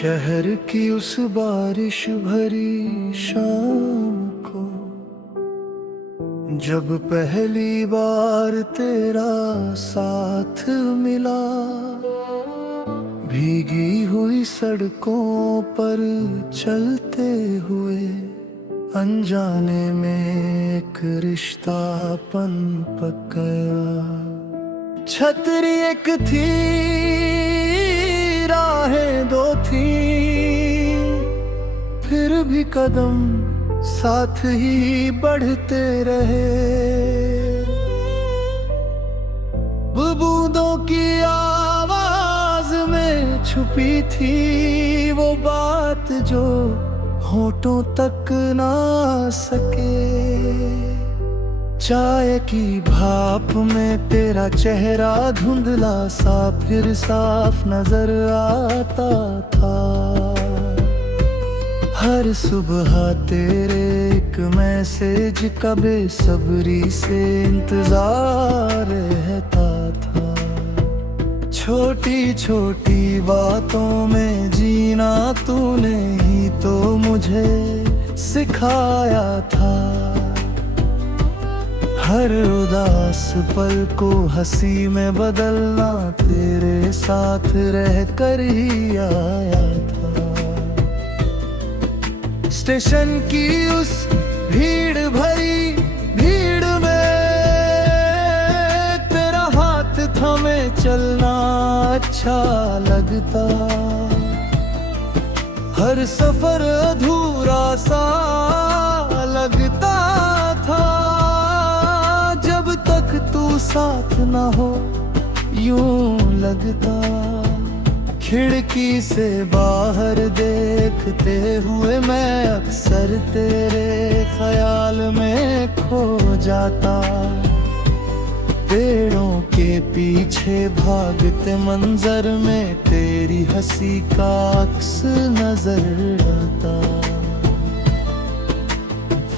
शहर की उस बारिश भरी शाम को जब पहली बार तेरा साथ मिला, भीगी हुई सड़कों पर चलते हुए अनजाने में एक रिश्ता पनप गया। छतरी एक थी, राहें दो थी, फिर भी कदम साथ ही बढ़ते रहे। बूंदों की आवाज में छुपी थी वो बात जो होठों तक ना सके। चाय की भाप में तेरा चेहरा धुंधला सा फिर साफ नजर आता था। हर सुबह तेरे एक मैसेज का बेसब्री से इंतजार रहता था। छोटी छोटी बातों में जीना तूने ही तो मुझे सिखाया था। हर उदास पल को हंसी में बदलना तेरे साथ रह कर ही आया था। स्टेशन की उस भीड़ भरी भीड़ में तेरा हाथ थामे चलना अच्छा लगता। हर सफर अधूरा सा लगता था जब तक तू साथ ना हो, यूं लगता। खिड़की से बाहर देखते हुए मैं अक्सर तेरे ख्याल में खो जाता। पेड़ों के पीछे भागते मंजर में तेरी हंसी का अक्स नजर आता।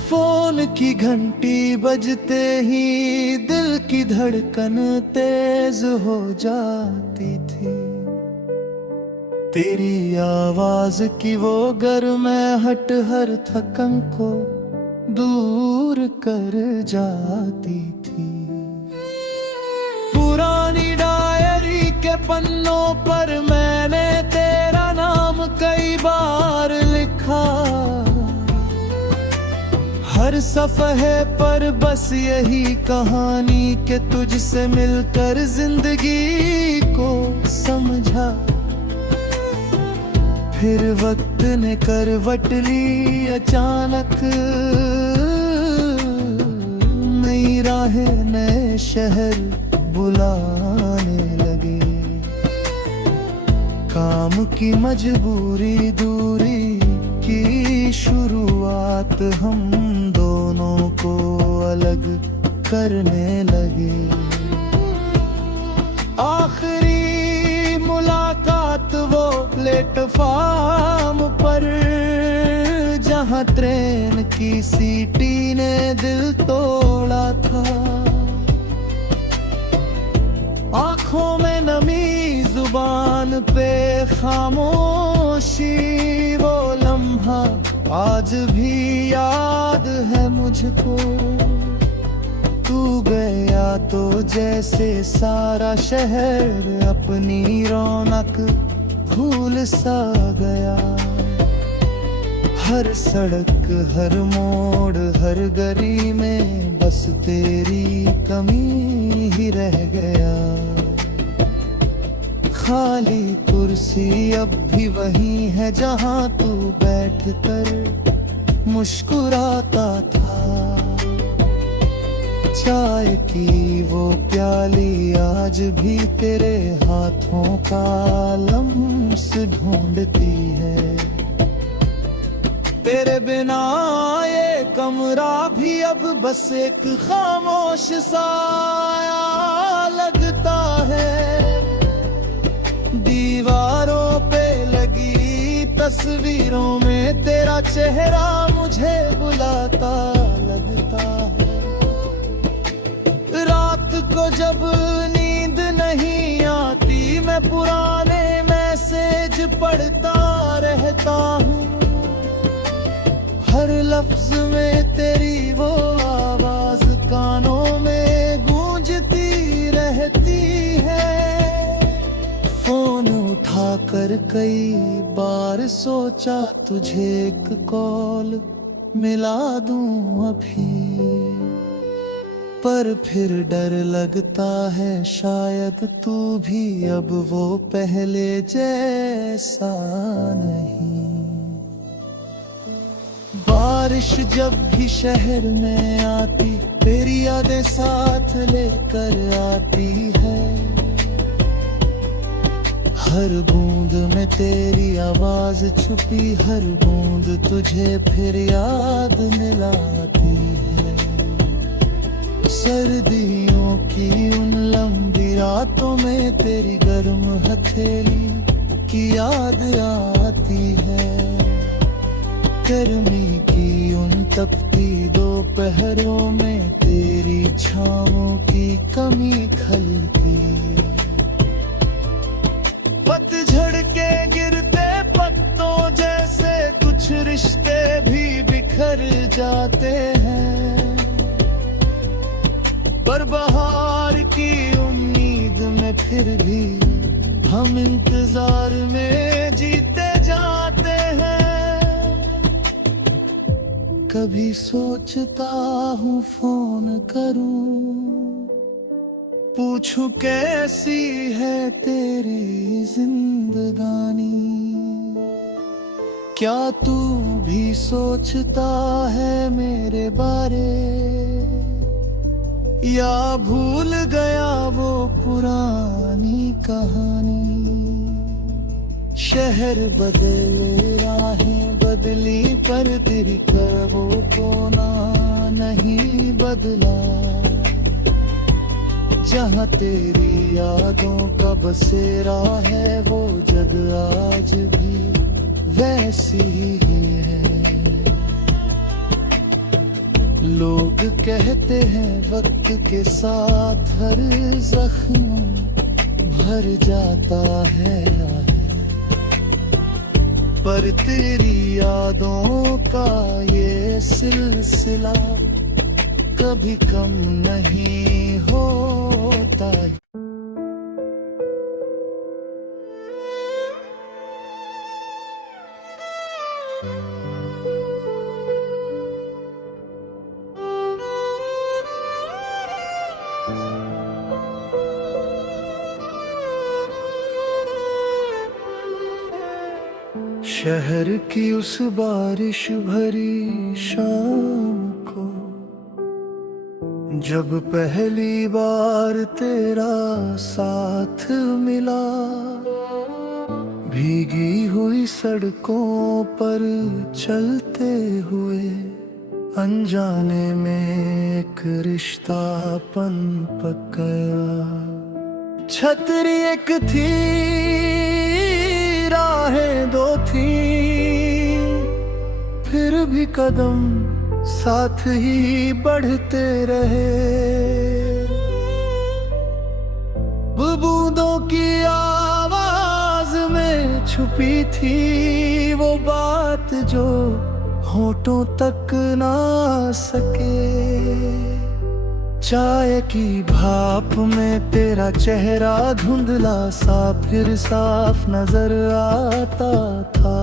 फोन की घंटी बजते ही दिल की धड़कन तेज हो जाती थी। तेरी आवाज की वो गर्माहट हर थकन को दूर कर जाती थी। पुरानी डायरी के पन्नों पर मैंने तेरा नाम कई बार लिखा। हर सफ़हे पर बस यही कहानी कि तुझसे मिलकर जिंदगी को समझा। फिर वक्त ने करवट ली अचानक, नई राहें नए शहर बुलाने लगे। काम की मजबूरी दूरी की शुरुआत हम दोनों को अलग करने लगे। आखिरी मुलाकात वो प्लेटफार्म पर जहां ट्रेन की सीटी ने दिल तोड़ा था। आंखों में नमी, जुबान पे खामोशी, वो लम्हा आज भी याद है मुझको। तू गया तो जैसे सारा शहर अपनी रौनक भूल सा गया। हर सड़क हर मोड़ हर गली में बस तेरी कमी ही रह गया। खाली कुर्सी अब भी वही है जहां तू बैठ कर मुस्कुराता था। चाय की वो प्याली आज भी तेरे हाथों का लम्स ढूंढती है। तेरे बिना ये कमरा भी अब बस एक खामोश साया लगता है। दीवारों पे लगी तस्वीरों में तेरा चेहरा मुझे बुलाता लगता है। रात को जब नींद नहीं आती मैं पुराने मैसेज पढ़ता लेता हूँ। हर लफ्ज में तेरी वो आवाज कानों में गूंजती रहती है। फोन उठाकर कई बार सोचा तुझे एक कॉल मिला दूं अभी, पर फिर डर लगता है शायद तू भी अब वो पहले जैसा नहीं। बारिश जब भी शहर में आती तेरी यादें साथ लेकर आती है। हर बूंद में तेरी आवाज छुपी, हर बूंद तुझे फिर याद मिलाती है। सर्दियों की उन लंबी रातों में तेरी गर्म हथेली की याद आती है। गर्मी की उन तपती दोपहरों में तेरी छाँवों की कमी खलती। पतझड़ के गिरते पत्तों जैसे कुछ रिश्ते भी बिखर जाते हैं, पर बहार की उम्मीद में फिर भी हम इंतजार में जीते जाते हैं। कभी सोचता हूँ फोन करूँ, पूछूं कैसी है तेरी जिंदगानी। क्या तू भी सोचता है मेरे बारे, या भूल गया वो पुरानी कहानी। शहर बदले राहें बदली पर तेरी ख्वाबों को ना नहीं बदला। जहाँ तेरी यादों का बसेरा है वो जग आज भी वैसी ही है। लोग कहते हैं वक्त के साथ हर जख्म भर जाता है, पर तेरी यादों का ये सिलसिला कभी कम नहीं होता। शहर की उस बारिश भरी शाम को जब पहली बार तेरा साथ मिला, भीगी हुई सड़कों पर चलते हुए अनजाने में एक रिश्ता पनप गया। छतरी एक थी, राहें दो थी, फिर भी कदम साथ ही बढ़ते रहे। बूंदों की आवाज में छुपी थी वो बात जो होठों तक ना सके। चाय की भाप में तेरा चेहरा धुंधला सा फिर साफ नजर आता था।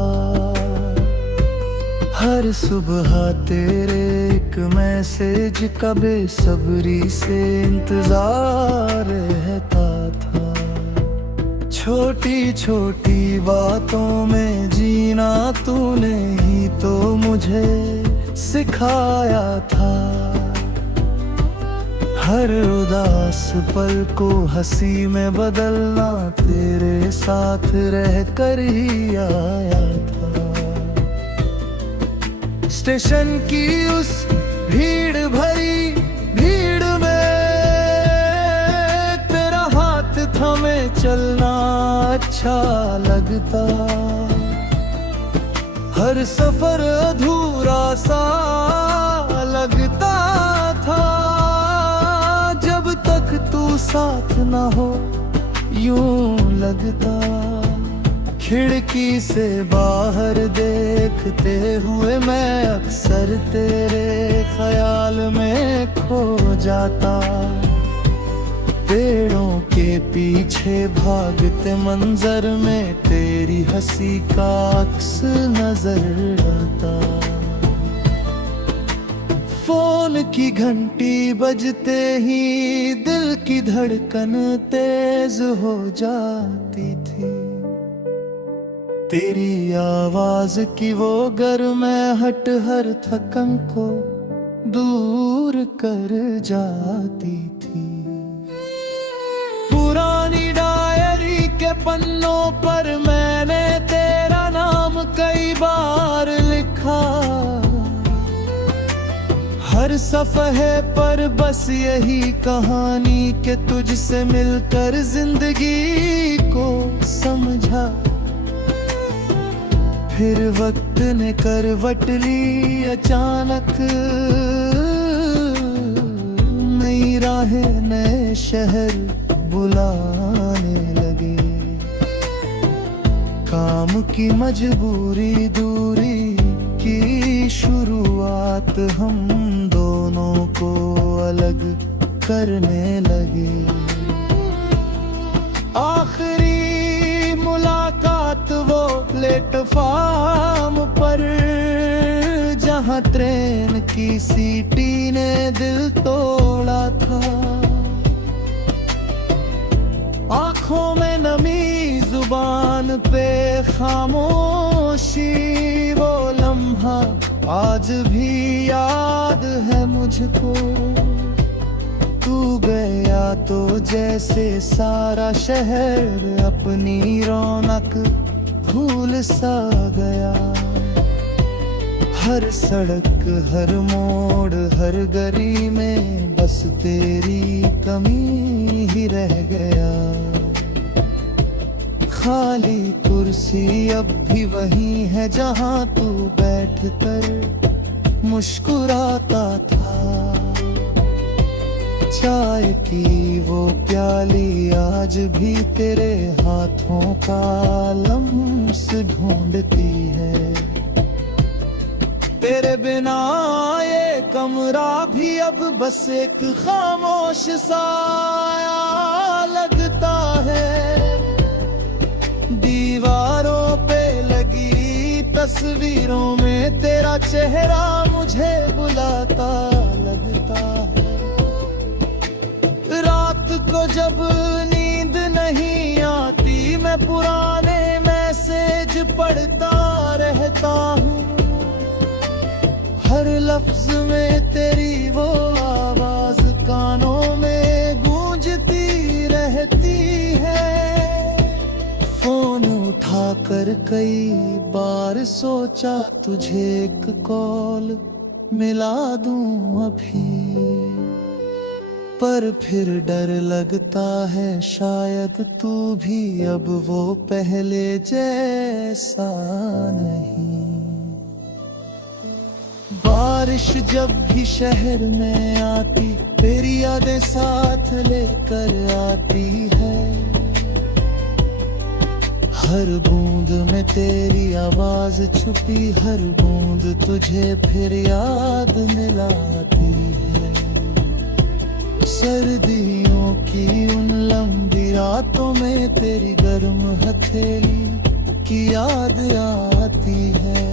हर सुबह तेरे एक मैसेज का बेसब्री से इंतजार रहता था। छोटी छोटी बातों में जीना तूने ही तो मुझे सिखाया था। हर उदास पल को हंसी में बदलना तेरे साथ रह कर ही आया था। स्टेशन की उस भीड़ भरी भीड़ में तेरा हाथ थमे चलना अच्छा लगता। हर सफर अधूरा सा लगता था जब तक तू साथ ना हो, यूं लगता। खिड़की से बाहर देखते हुए मैं अक्सर तेरे ख्याल में खो जाता। पेड़ों के पीछे भागते मंजर में तेरी हंसी का अक्स नजर आता। फोन की घंटी बजते ही दिल की धड़कन तेज हो जाती थी। तेरी आवाज की वो गर्माहट हर थकन को दूर कर जाती थी। पुरानी डायरी के पन्नों पर मैंने तेरा नाम कई बार लिखा। हर सफ़हे पर बस यही कहानी कि तुझसे मिलकर जिंदगी को समझा। फिर वक्त ने करवट ली अचानक, नई राहें नए शहर बुलाने लगे। काम की मजबूरी दूरी की शुरुआत हम दोनों को अलग करने लगे। आखिरी मुलाकात वो प्लेटफार्म पर जहां ट्रेन की सीटी ने दिल तोड़ा था। आंखों में नमी जुबान पे खामोशी, वो लम्हा आज भी याद है मुझको। तू गया तो जैसे सारा शहर अपनी रौनक भूल सा गया। हर सड़क हर मोड़ हर गली में बस तेरी कमी ही रह गया। खाली कुर्सी अब भी वही है जहां तू बैठ कर मुस्कुराता था। चाय की वो प्याली आज भी तेरे हाथों का लम्स ढूंढती है। तेरे बिना ये कमरा भी अब बस एक खामोश साया लगता है। दीवारों पे लगी तस्वीरों में तेरा चेहरा मुझे बुलाता लगता है। रात को जब नींद नहीं आती मैं पुराने मैसेज पढ़ता रहता हूँ। हर लफ्ज में तेरी वो आवाज कानों में गूंजती रहती है। फोन उठाकर कई बार सोचा तुझे एक कॉल मिला दूं अभी, पर फिर डर लगता है शायद तू भी अब वो पहले जैसा नहीं। बारिश जब भी शहर में आती तेरी यादें साथ लेकर आती है। हर बूंद में तेरी आवाज छुपी, हर बूंद तुझे फिर याद दिलाती है। सर्दियों की उन लंबी रातों में तेरी गर्म हथेली की याद आती है।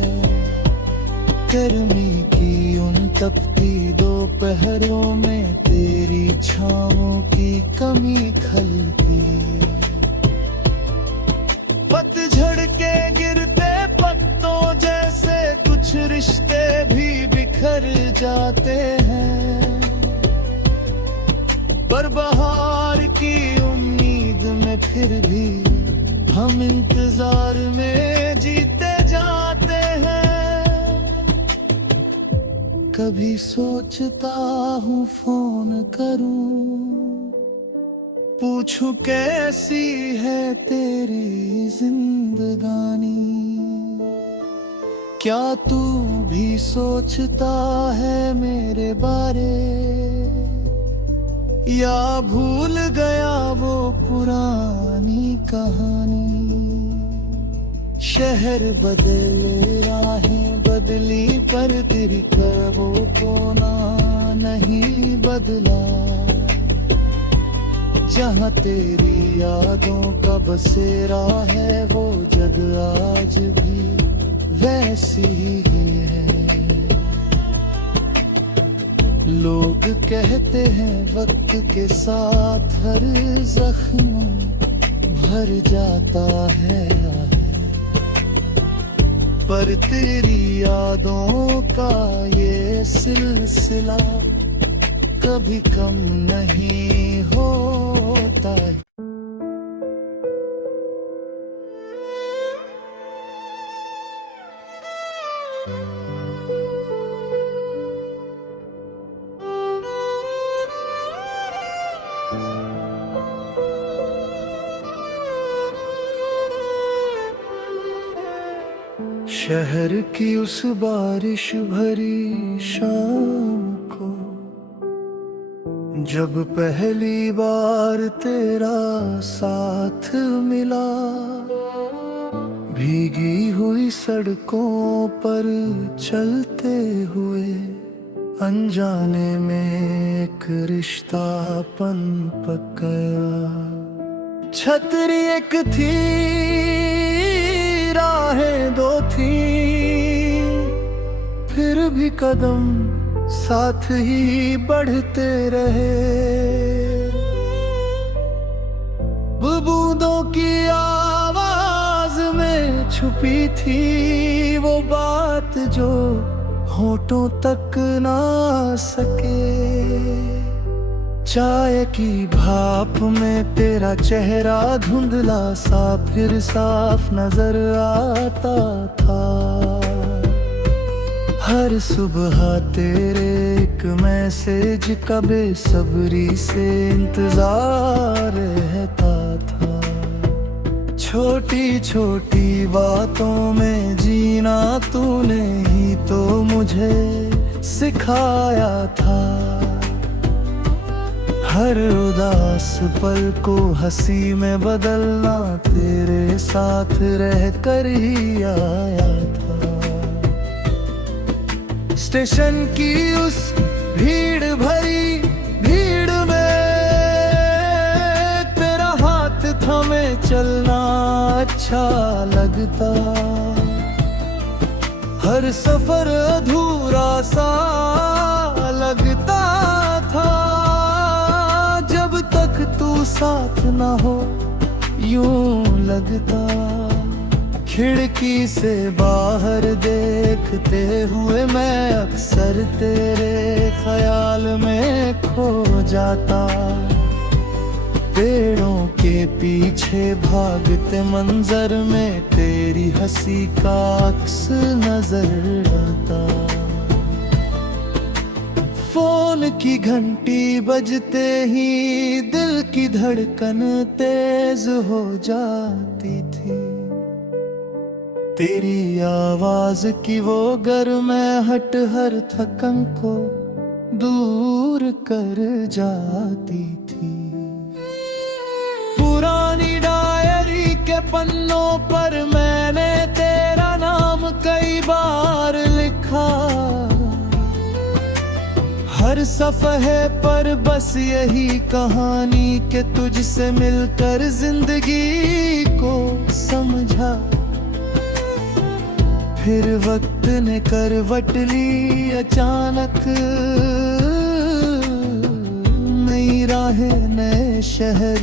गर्मी की उन तपती दोपहरों में तेरी छाँवों की कमी खलती। पतझड़ के गिरते पत्तों जैसे कुछ रिश्ते भी बिखर जाते हैं। पर बहार की उम्मीद में फिर भी हम इंतजार में जीते जाते हैं। कभी सोचता हूँ फोन करूँ, पूछूं कैसी है तेरी जिंदगानी। क्या तू भी सोचता है मेरे बारे, या भूल गया वो पुरानी कहानी। शहर बदले राहें बदली पर तेरी करवों को ना नहीं बदला। जहाँ तेरी यादों का बसेरा है वो जग आज भी वैसी ही है। लोग कहते हैं वक्त के साथ हर जख्म भर जाता है, पर तेरी यादों का ये सिलसिला कभी कम नहीं होता है। शहर की उस बारिश भरी शाम को जब पहली बार तेरा साथ मिला, भीगी हुई सड़कों पर चलते हुए अनजाने में एक रिश्ता पनप गया। छतरी एक थी, राहें दो थी, फिर भी कदम साथ ही बढ़ते रहे। बूंदों की आवाज में छुपी थी वो बात जो होठों तक ना सके। चाय की भाप में तेरा चेहरा धुंधला सा फिर साफ नजर आता था। हर सुबह तेरे एक मैसेज का बेसब्री से इंतजार रहता था। छोटी छोटी बातों में जीना तूने ही तो मुझे सिखाया था। हर उदास पल को हंसी में बदलना तेरे साथ रह कर ही आया था। स्टेशन की उस भीड़ भरी भीड़ में तेरा हाथ थमे चलना अच्छा लगता। हर सफर अधूरा सा लगता था जब तक तू साथ ना हो, यूं लगता। खिड़की से बाहर देखते हुए मैं अक्सर तेरे ख्याल में खो जाता। पेड़ों के पीछे भागते मंजर में तेरी हंसी का अक्स नजर आता। फोन की घंटी बजते ही दिल की धड़कन तेज हो जाती थी। तेरी आवाज की वो गर्माहट हर थकन को दूर कर जाती थी। पुरानी डायरी के पन्नों पर मैंने तेरा नाम कई बार लिखा। हर सफ़हे पर बस यही कहानी कि तुझसे मिलकर जिंदगी को समझा। फिर वक्त ने करवट ली अचानक, नई राहें नए शहर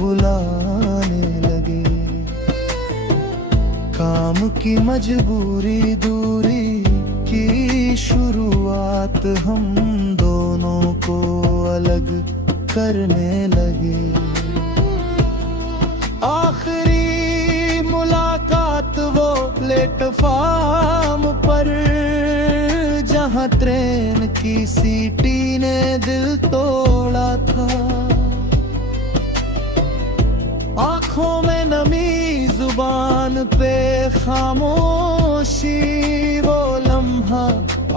बुलाने लगे। काम की मजबूरी दूरी की शुरुआत हम दोनों को अलग करने लगे। आखिरी मुलाकात वो प्लेटफार्म पर जहां ट्रेन की सीटी ने दिल तोड़ा था। आंखों में नमी जुबान पे खामोशी, वो लम्हा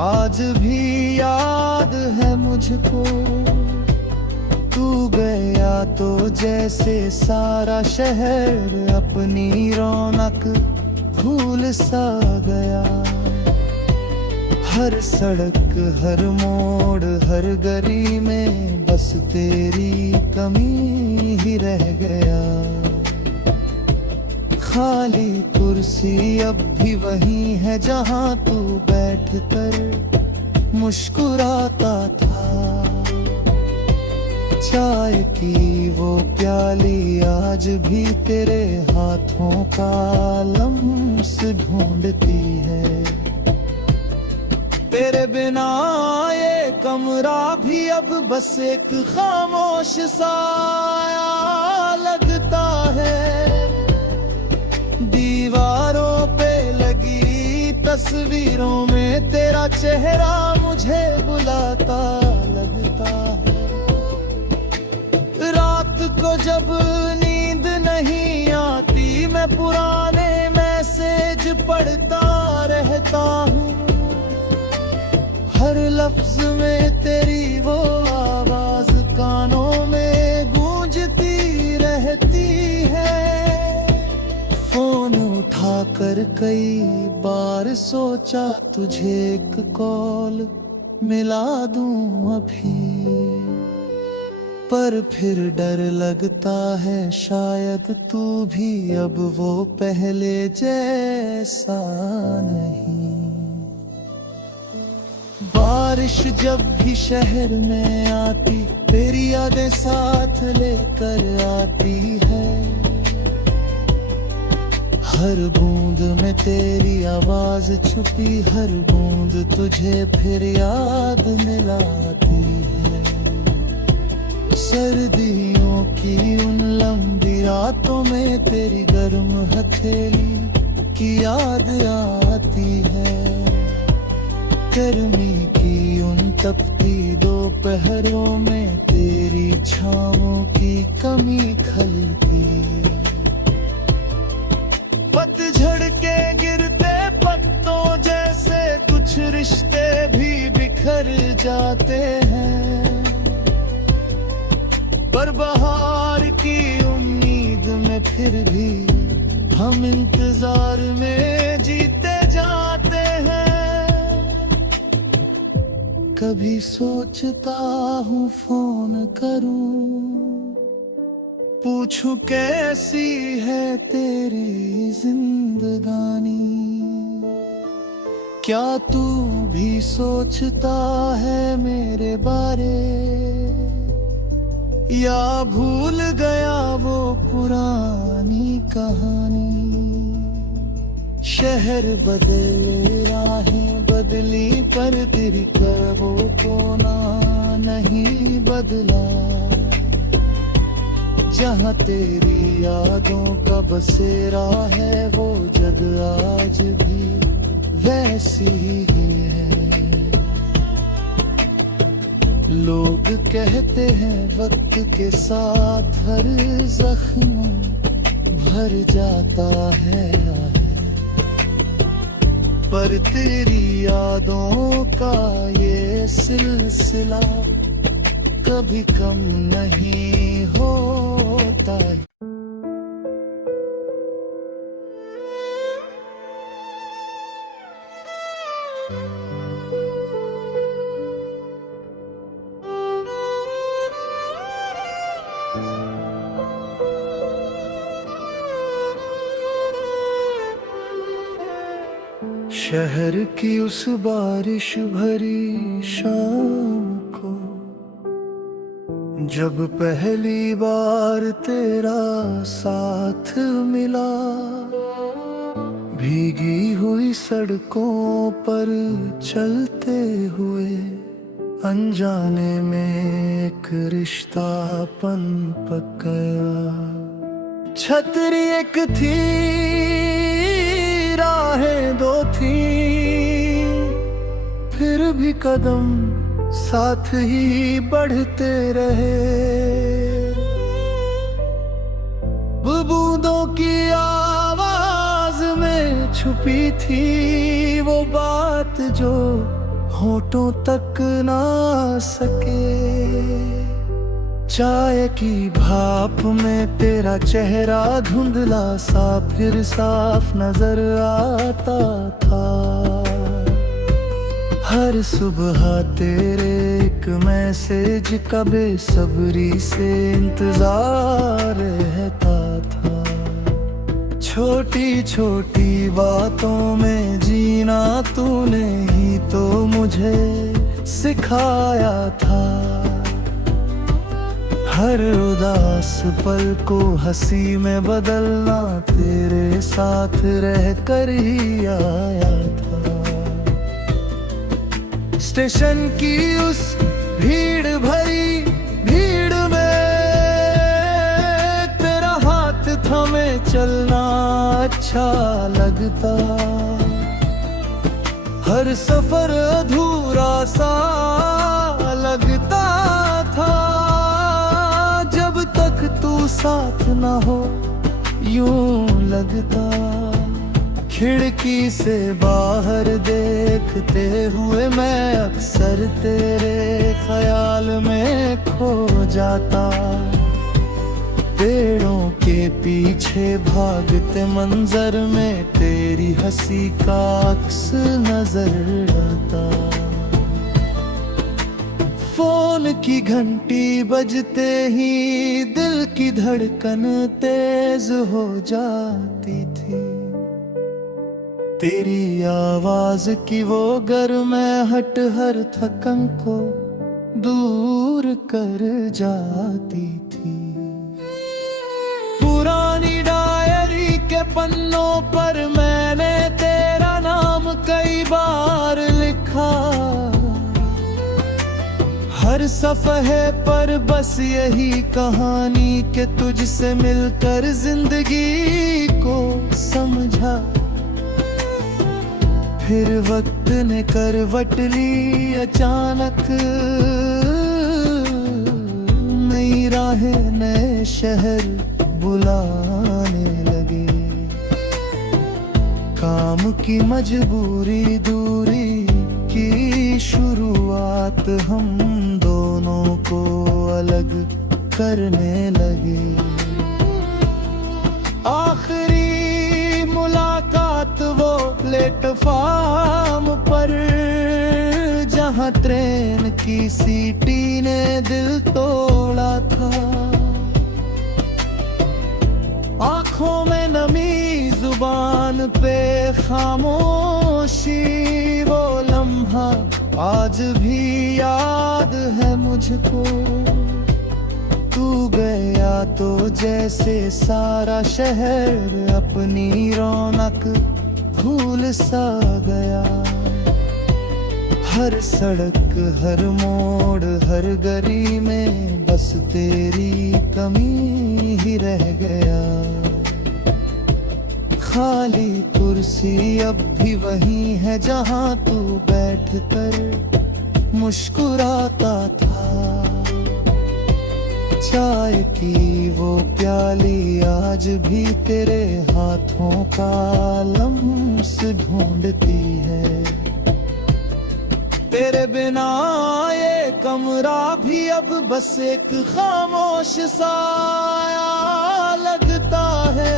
आज भी याद है मुझको। तू गया तो जैसे सारा शहर अपनी रौनक भूल सा गया। हर सड़क हर मोड़ हर गली में बस तेरी कमी ही रह गया। खाली कुर्सी अब भी वही है जहाँ तू बैठ कर मुस्कुराता था। चाय की वो प्याली आज भी तेरे हाथों का लम्स ढूंढती है। तेरे बिना ये कमरा भी अब बस एक खामोश साया लगता है। दीवारों पे लगी तस्वीरों में तेरा चेहरा मुझे बुलाता लगता है। रात को जब नींद नहीं आती मैं पुराने मैसेज पढ़ता रहता हूँ। हर लफ्ज में तेरी वो आवाज कानों में गूंजती रहती है। फोन उठाकर कई बार सोचा तुझे एक कॉल मिला दूं अभी, पर फिर डर लगता है शायद तू भी अब वो पहले जैसा नहीं। बारिश जब भी शहर में आती तेरी यादें साथ लेकर आती है। हर बूंद में तेरी आवाज छुपी हर बूंद तुझे फिर याद मिलाती है। सर्दियों की उन लंबी रातों में तेरी गर्म हथेली की याद आती है। गर्मी की उन तपती दोपहरों में तेरी छाँवों की कमी खलती। पतझड़ के गिरते पत्तों जैसे कुछ रिश्ते भी बिखर जाते हैं, पर बहार की उम्मीद में फिर भी हम इंतजार में जीते जाते हैं। कभी सोचता हूँ फोन करूँ पूछूं कैसी है तेरी जिंदगानी। क्या तू भी सोचता है मेरे बारे या भूल गया वो पुरानी कहानी। शहर बदले राहें बदली पर तेरी ख्वाबों को ना नहीं बदला। जहाँ तेरी यादों का बसेरा है वो जग आज भी वैसी ही है। लोग कहते हैं वक्त के साथ हर जख्म भर जाता है, पर तेरी यादों का ये सिलसिला कभी कम नहीं होता। शहर की उस बारिश भरी शाम को जब पहली बार तेरा साथ मिला, भीगी हुई सड़कों पर चलते हुए अनजाने में एक रिश्ता पनप गया। छतरी एक थी राहें दो थी, फिर भी कदम साथ ही बढ़ते रहे। बूंदों की आवाज में छुपी थी वो बात जो होठों तक ना सके। चाय की भाप भाप में तेरा चेहरा धुंधला सा फिर साफ नजर आता था। हर सुबह तेरे एक मैसेज का बेसब्री से इंतजार रहता था। छोटी छोटी बातों में जीना तूने ही तो मुझे सिखाया था। हर उदास पल को हंसी में बदलना तेरे साथ रह कर ही आया था। स्टेशन की उस भीड़ भरी भीड़ में तेरा हाथ थमे चलना अच्छा लगता। हर सफर अधूरा सा लगता था जब तक तू साथ ना हो, यूं लगता। खिड़की से बाहर देखते हुए मैं अक्सर तेरे ख्याल में खो जाता। पेड़ों के पीछे भागते मंजर में तेरी हंसी का अक्स नजर आता। फोन की घंटी बजते ही दिल की धड़कन तेज हो जाती थी। तेरी आवाज की वो गर्माहट हर थकन को दूर कर जाती थी। पुरानी डायरी के पन्नों पर मैंने तेरा नाम कई बार लिखा। हर सफ़हे पर बस यही कहानी कि तुझसे मिलकर जिंदगी को समझा। फिर वक्त ने करवट ली अचानक, नई राहें नए शहर बुलाने लगे। काम की मजबूरी दूरी की शुरुआत हम दोनों को अलग करने लगे। आखिरी मुलाकात वो प्लेटफार्म पर जहां ट्रेन की सीटी ने दिल तोड़ा था। आंखों में नमी जुबान पे खामोशी, वो लम्हा आज भी याद है मुझको। तू गया तो जैसे सारा शहर अपनी रौनक भूल सा गया। हर सड़क हर मोड़ हर गली में बस तेरी कमी ही रह गया। खाली कुर्सी अब भी वही है जहां तू बैठ कर मुस्कुराता था। चाय की वो प्याली आज भी तेरे हाथों का लम्स ढूंढती है। तेरे बिना ये कमरा भी अब बस एक खामोश साया लगता है।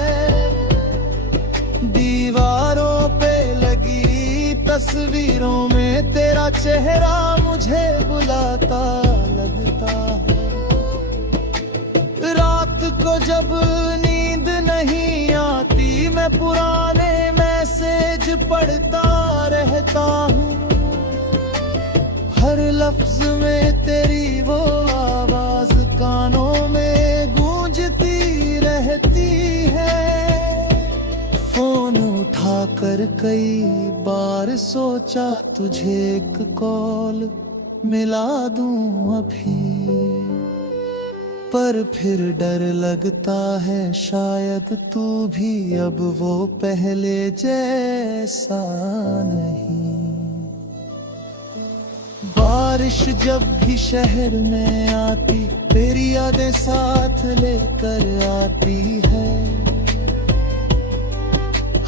दीवारों पे लगी तस्वीरों में तेरा चेहरा मुझे बुलाता लगता है। रात को जब नींद नहीं आती मैं पुराने मैसेज पढ़ता रहता हूँ। हर लफ्ज में तेरी वो आवाज कानों में गूंजती रहती है। फोन उठाकर कई बार सोचा तुझे एक कॉल मिला दूं अभी, पर फिर डर लगता है शायद तू भी अब वो पहले जैसा नहीं। बारिश जब भी शहर में आती तेरी यादें साथ लेकर आती है।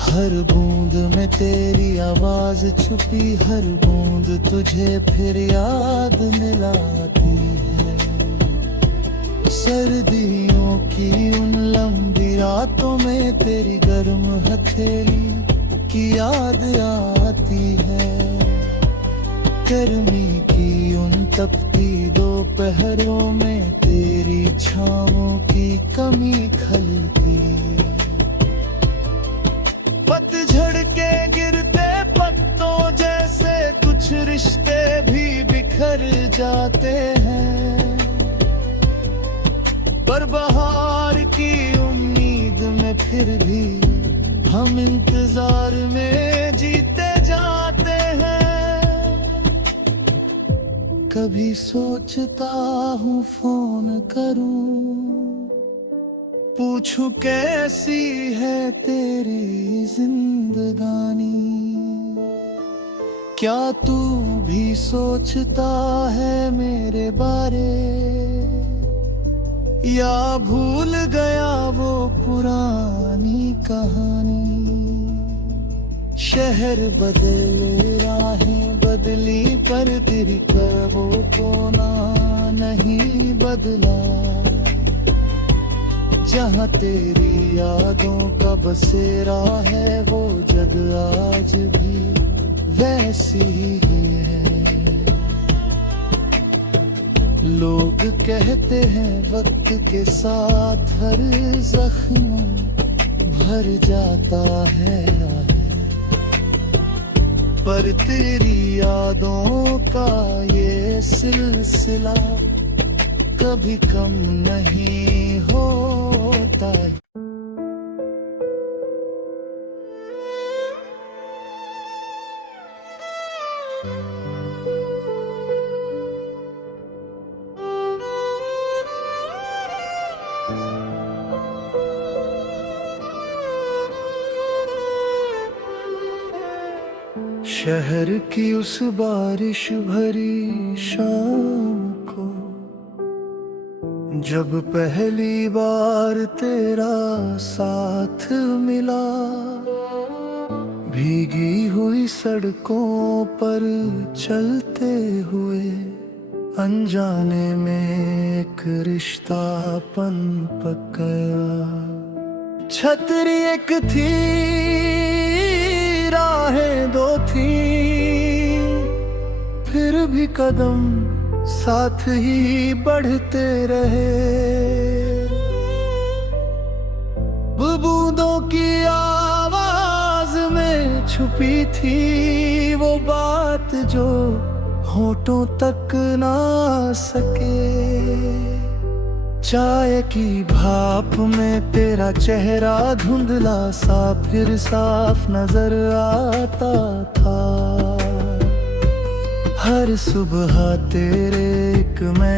हर बूंद में तेरी आवाज छुपी, हर बूंद तुझे फिर याद मिलाती है। सर्दियों की उन लंबी रातों में तेरी गर्म हथेली की याद आती है। गर्मी की उन तपती दोपहरों में तेरी छाँवों की कमी खलती। पतझड़ के गिरते पत्तों जैसे कुछ रिश्ते भी बिखर जाते हैं, पर बहार की उम्मीद में फिर भी हम इंतजार में जीते जाते हैं। कभी सोचता हूँ फोन करूँ, पूछूं कैसी है तेरी जिंदगानी। क्या तू भी सोचता है मेरे बारे, या भूल गया वो पुरानी कहानी। शहर बदले राहें बदली पर तेरी ख्वाबों को ना नहीं बदला। जहाँ तेरी यादों का बसेरा है वो जग आज भी वैसी ही है। लोग कहते हैं वक्त के साथ हर जख्म भर जाता है, पर तेरी यादों का ये सिलसिला कभी कम नहीं होता। शहर की उस बारिश भरी शाम को जब पहली बार तेरा साथ मिला, भीगी हुई सड़कों पर चलते हुए अनजाने में एक रिश्ता पनप गया। छतरी एक थी, राहें दो थी, फिर भी कदम साथ ही बढ़ते रहे। बूंदों की आवाज में छुपी थी वो बात जो होठों तक ना सके। चाय की भाप में तेरा चेहरा धुंधला सा फिर साफ नजर आता था। हर सुबह तेरे एक मैं